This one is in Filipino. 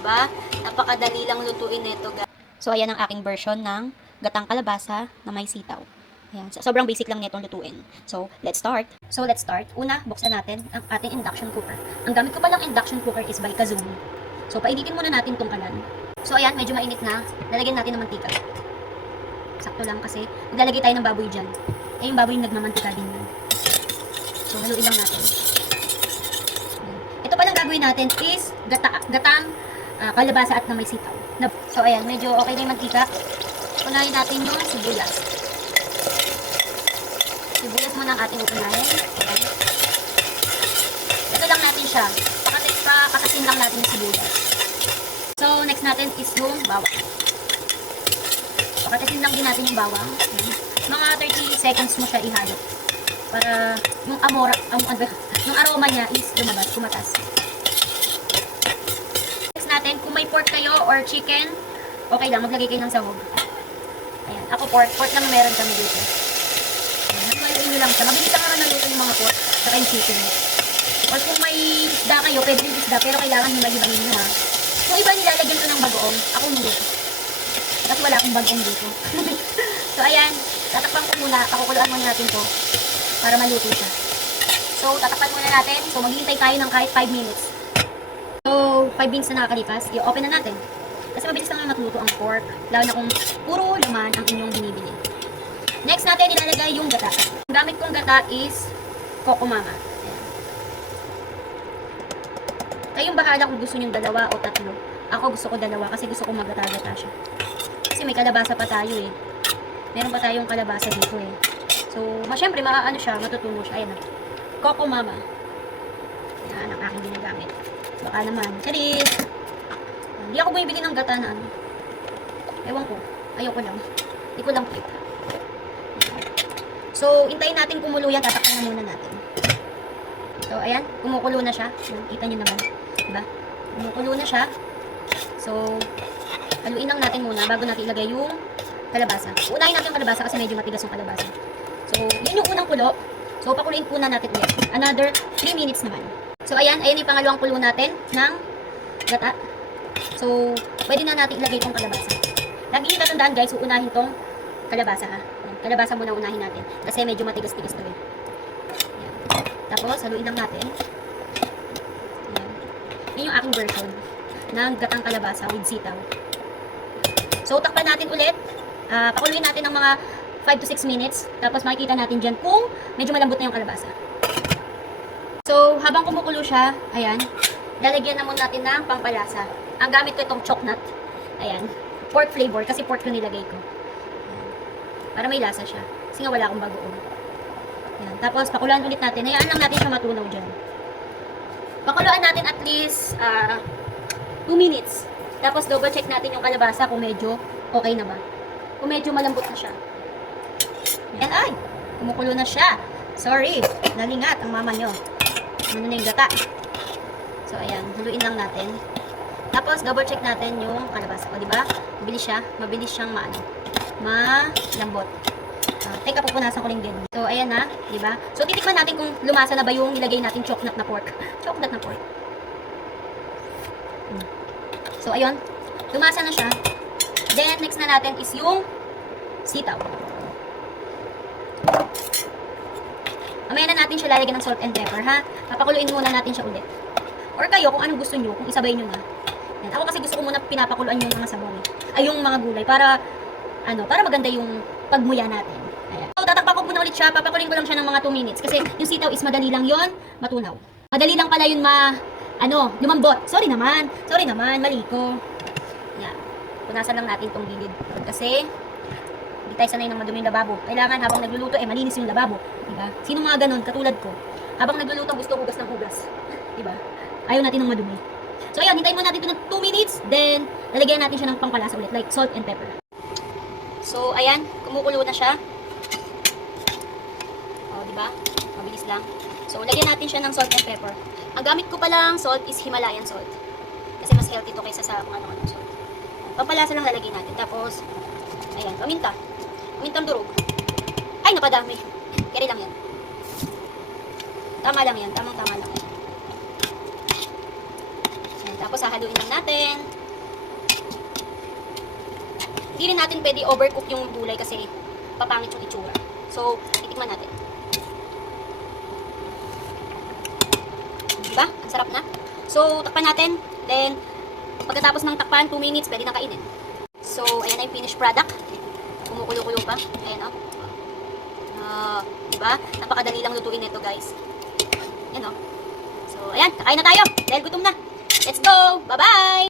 ba? Napakadali lang lutuin nito, guys. So, ayan ang aking version ng gatang kalabasa na may sitaw. Ayan. Sobrang basic lang nitong lutuin. So, let's start. Una, buksan natin ang ating induction cooker. Ang gamit ko palang induction cooker is by Kazumi. So, painitin muna natin tong kalan. So, ayan, medyo mainit na. Lalagyan natin ng mantika. Sakto lang kasi maglalagay tayo ng baboy dyan. Eh, yung baboy nagmamantika din yun. So, haluin lang natin. Ito palang gagawin natin is gatang kalabasa at na may sitaw. So, ayan, medyo okay na yung mantika. Unahin natin yung sibuyas. Sibuyas muna ang ating unahin. Ayan. Ito lang natin siya. Pakatasin lang natin yung sibuyas. So, next natin is yung bawang. Pakatasin lang din natin yung bawang. Ayan. Mga 30 seconds mo siya ihalo. Para yung yung aroma niya is lumabas, kumatas. Next natin, kung may pork kayo or chicken, okay lang, maglagay kayo ng sahog. Ayan, ako pork lang meron kami dito. Ayan, haluin nyo lang siya. Mabilis lang naman naluto yung mga pork, saka yung chicken. Or kung may isda kayo, pwede rin isda, pero kailangan himay-himayin nyo ha. Kung iba nilalagyan ko ng bagoong, ako hindi. Kasi wala akong bagoong dito. So ayan, tatakpan ko muna, pakukuluan muna natin to para maluto siya. So tatakpan muna natin, so maghihintay tayo ng kahit 5 minutes. So 5 minutes na nakakalipas, i-open na natin. Kasi mabilis lang matluto ang pork, lalo na kung puro laman ang inyong binibili. Next natin ilalagay yung gata. Ang gamit kong gata is Coco Mama. Ayan. Kayong bahala kung gusto nyo dalawa o tatlo. Ako gusto ko dalawa kasi gusto ko magata-gata siya. Kasi may kalabasa pa tayo eh. Meron pa tayong kalabasa dito eh. So, syempre, siya, matutuno siya. Ayan na. Coco Mama. Yan ang aking ginagamit. Baka naman. Charis! Hindi ako bumibili ng gata na ano. Ewan ko. Ayoko lang. Hindi ko lang click. So, hintayin natin kumulo yan. Tatakpan na muna natin. So, ayan. Kumukulo na siya. Ayan, kita nyo naman. Diba? Kumukulo na siya. So, haluin lang natin muna bago natin ilagay yung kalabasa. Unahin natin yung kalabasa kasi medyo matigas yung kalabasa. So, yun yung unang kulo. So, pakuluin po na natin ulit. Another 3 minutes naman. So, ayan yung pangalawang kulo natin ng gata. So, pwede na natin ilagay itong kalabasa. Lagi nyo tatandaan guys, uunahin itong kalabasa ha. Ayan, kalabasa muna unahin natin. Kasi medyo matigas-tigas ito eh. Ayan. Tapos, haluin lang natin. Ayan. Yun yung aking version ng gatang kalabasa with sitaw. So, takpan natin ulit. Pakuluin natin ng mga 5 to 6 minutes. Tapos makikita natin dyan kung medyo malambot na yung kalabasa. So, habang kumukulo siya, ayan, lalagyan na muna natin ng pampalasa. Ang gamit ko itong choknut. Ayan, pork flavor kasi pork yung nilagay ko. Ayan. Para may lasa siya. Kasi nga wala akong bagoong. Ayan. Tapos, pakuluan ulit natin. Hayaan lang natin siya matunaw dyan. Pakuluan natin at least 2 minutes. Tapos, double check natin yung kalabasa kung medyo okay na ba. Kung medyo malambot na siya. Ayan, ay! Kumukulo na siya. Sorry, nalingat ang mama nyo. Ano na yung gata. So, ayan. Haluin lang natin. Tapos, double check natin yung kalabasa. O, diba? Mabilis siyang malambot. Teka, pupunasan ko rin din. So, ayan na. Diba? So, titikman natin kung lumasa na ba yung nilagay natin choknut na pork. Choknut na pork. So, ayun. Lumasa na siya. Then, next na natin is yung sitaw. Mamaya na natin siya lalagyan ng salt and pepper, ha? Papakuluin muna natin siya ulit. Or kayo, kung anong gusto nyo, kung isabay nyo na. Yan. Ako kasi gusto ko muna pinapakuluan yung mga sabaw. Ay, yung mga gulay. Para maganda yung pagmuya natin. Ayan. So, tatakpan ko muna ulit siya. Papakuluin ko lang siya ng mga 2 minutes. Kasi yung sitaw is madali lang yon matunaw. Madali lang pala yun lumambot. Sorry naman, mali ko. Yan. Punasan lang natin tong gilid. Kasi, hindi tayo sanay ng madumi yung lababo. Kailangan habang nagluluto, malinis yung lababo. Diba? Sino mga ganun, katulad ko. Habang nagluluto, gusto hugas ng hugas. Diba? Ayaw natin ng madumi. So, ayan, hintayin mo natin ito ng 2 minutes. Then, lalagyan natin siya ng pampalasa ulit, like salt and pepper. So, ayan, kumukulo na siya. O, diba? Mabilis lang. So, lagyan natin siya ng salt and pepper. Ang gamit ko palang salt is Himalayan salt. Kasi mas healthy to kaysa sa kung ano-ano salt. Pampalasa lang lalagyan natin. Tapos, ayan, paminta. Pamintang durog. Ay, napadami. Kaya lang yan. Tama lang yan. Tamang-tama lang yan. Ayan, Tapos hahaluin lang natin. Hindi rin natin pwede overcook yung gulay kasi papangit yung itsura. So, titikman natin. Diba? Ang sarap na. So, takpan natin. Then, pagkatapos ng takpan, 2 minutes, pwede nang kainin. So, ayan na yung finished product. Kumukulo-kulo pa. Ayan, oh. Diba? Napakadali lang lutuin nito, guys. Ayan, oh. So, ayan. Kakain na tayo. Dahil gutom na. Let's go! Bye-bye!